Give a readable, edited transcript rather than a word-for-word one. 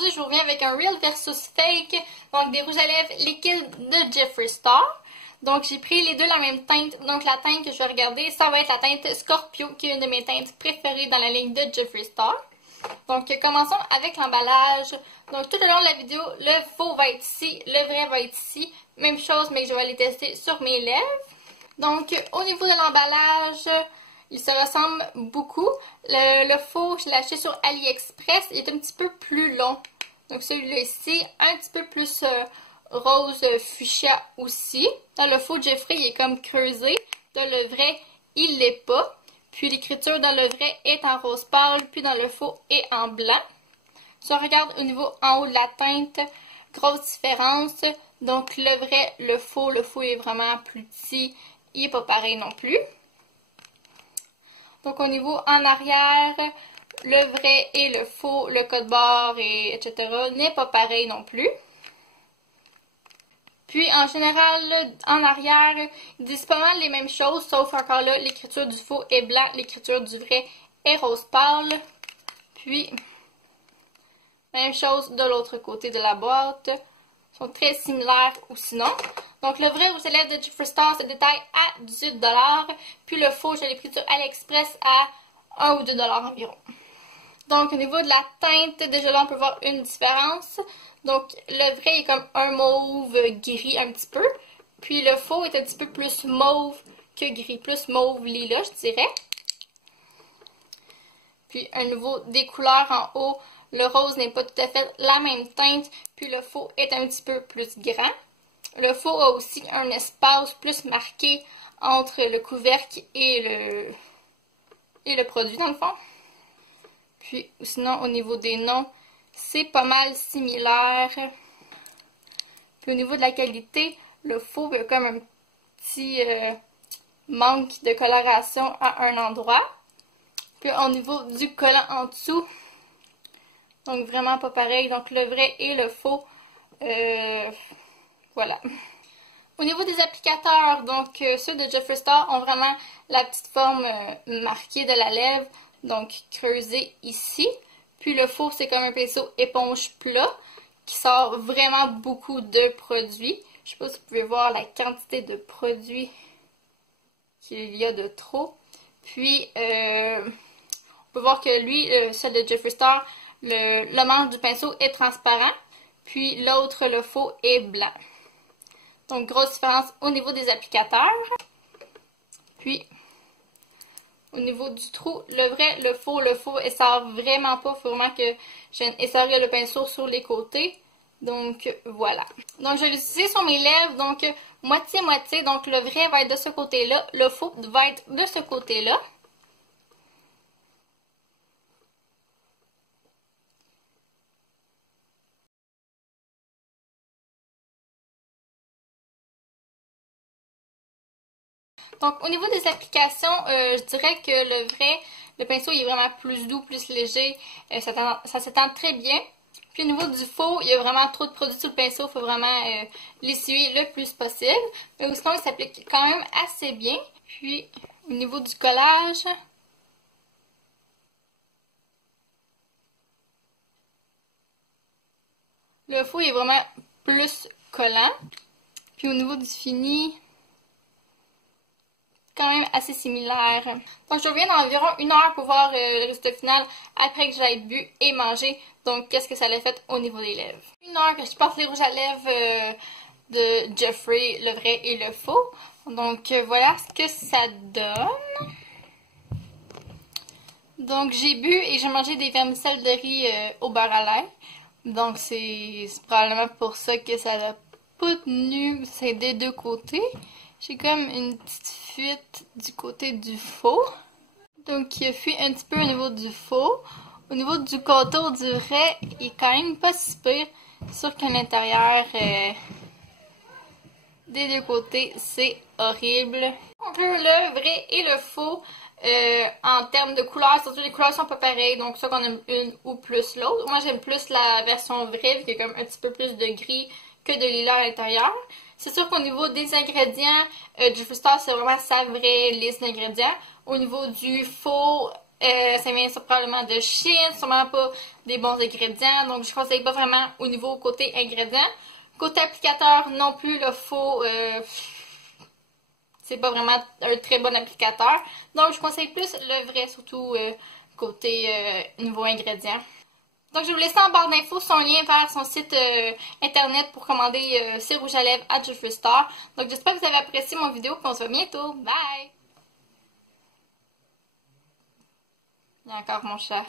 aujourd'hui, je vous reviens avec un real versus fake, donc des rouges à lèvres liquides de Jeffree Star. Donc j'ai pris les deux la même teinte, donc la teinte que je vais regarder, ça va être la teinte Scorpio, qui est une de mes teintes préférées dans la ligne de Jeffree Star. Donc commençons avec l'emballage. Donc tout le long de la vidéo, le faux va être ici, le vrai va être ici. Même chose, mais je vais les tester sur mes lèvres. Donc au niveau de l'emballage, il se ressemble beaucoup. Le faux, je l'ai acheté sur AliExpress, il est un petit peu plus long. Donc celui-là ici, un petit peu plus rose fuchsia aussi. Dans le faux, Jeffree, il est comme creusé. Dans le vrai, il l'est pas. Puis l'écriture dans le vrai est en rose pâle, puis dans le faux est en blanc. Si on regarde au niveau en haut de la teinte, grosse différence. Donc le vrai, le faux est vraiment plus petit. Il n'est pas pareil non plus. Donc au niveau en arrière, le vrai et le faux, le code barre et etc. n'est pas pareil non plus. Puis en général, en arrière, ils disent pas mal les mêmes choses, sauf encore là, l'écriture du faux est blanc, l'écriture du vrai est rose pâle. Puis, même chose de l'autre côté de la boîte. Ils sont très similaires ou sinon. Donc le vrai rouge à lèvres de Jeffree Star se détaille à 18 $. Puis le faux, je l'ai pris sur AliExpress à 1 ou 2 $ environ. Donc au niveau de la teinte, déjà là on peut voir une différence. Donc le vrai est comme un mauve gris un petit peu. Puis le faux est un petit peu plus mauve que gris, plus mauve lilas je dirais. Puis à nouveau des couleurs en haut, le rose n'est pas tout à fait la même teinte. Puis le faux est un petit peu plus grand. Le faux a aussi un espace plus marqué entre le couvercle et le produit dans le fond. Puis sinon au niveau des noms, c'est pas mal similaire. Puis au niveau de la qualité, le faux a comme un petit manque de coloration à un endroit. Puis au niveau du collant en dessous, donc vraiment pas pareil. Donc le vrai et le faux, voilà. Au niveau des applicateurs, donc ceux de Jeffree Star ont vraiment la petite forme marquée de la lèvre, donc creusée ici. Puis le faux, c'est comme un pinceau éponge plat qui sort vraiment beaucoup de produits. Je ne sais pas si vous pouvez voir la quantité de produits qu'il y a de trop. Puis, on peut voir que lui, celle de Jeffree Star, le manche du pinceau est transparent. Puis l'autre, le faux, est blanc. Donc, grosse différence au niveau des applicateurs. Puis, au niveau du trou, le vrai, le faux essore vraiment pas. Il faut vraiment que je essore le pinceau sur les côtés. Donc, voilà. Donc, je vais l'utiliser sur mes lèvres. Donc, moitié-moitié. Donc, le vrai va être de ce côté-là. Le faux va être de ce côté-là. Donc, au niveau des applications, je dirais que le vrai, le pinceau il est vraiment plus doux, plus léger. Ça s'étend très bien. Puis au niveau du faux, il y a vraiment trop de produits sur le pinceau. Il faut vraiment l'essuyer le plus possible. Mais sinon, il s'applique quand même assez bien. Puis, au niveau du collage, le faux est vraiment plus collant. Puis au niveau du fini, quand même assez similaire. Donc je reviens dans environ 1 heure pour voir le résultat final après que j'aille bu et mangé. Donc qu'est-ce que ça l'a fait au niveau des lèvres. 1 heure que je porte les rouges à lèvres de Jeffree, le vrai et le faux. Donc voilà ce que ça donne. Donc j'ai bu et j'ai mangé des vermicelles de riz au beurre à l'ail. Donc c'est probablement pour ça que ça n'a pas tenu, c'est des deux côtés. J'ai comme une petite fuite du côté du faux. Donc, il fuit un petit peu au niveau du faux. Au niveau du contour du vrai, il est quand même pas si pire. C'est sûr qu'à l'intérieur, des deux côtés, c'est horrible. Donc, le vrai et le faux, en termes de couleurs, surtout les couleurs sont pas pareilles. Donc, soit qu'on aime une ou plus l'autre. Moi, j'aime plus la version vraie, vu qu'il y a comme un petit peu plus de gris que de lilas à l'intérieur. C'est sûr qu'au niveau des ingrédients, Jeffree Star, c'est vraiment sa vraie liste d'ingrédients. Au niveau du faux, Ça vient probablement de Chine, sûrement pas des bons ingrédients, donc je conseille pas vraiment au niveau côté ingrédients. Côté applicateur non plus, le faux, c'est pas vraiment un très bon applicateur. Donc je conseille plus le vrai, surtout côté niveau ingrédients. Donc, je vais vous laisser en barre d'infos son lien vers son site internet pour commander ses rouges à lèvres à Jeffree Star. Donc, j'espère que vous avez apprécié mon vidéo et on se voit bientôt. Bye! Il y a encore mon chat.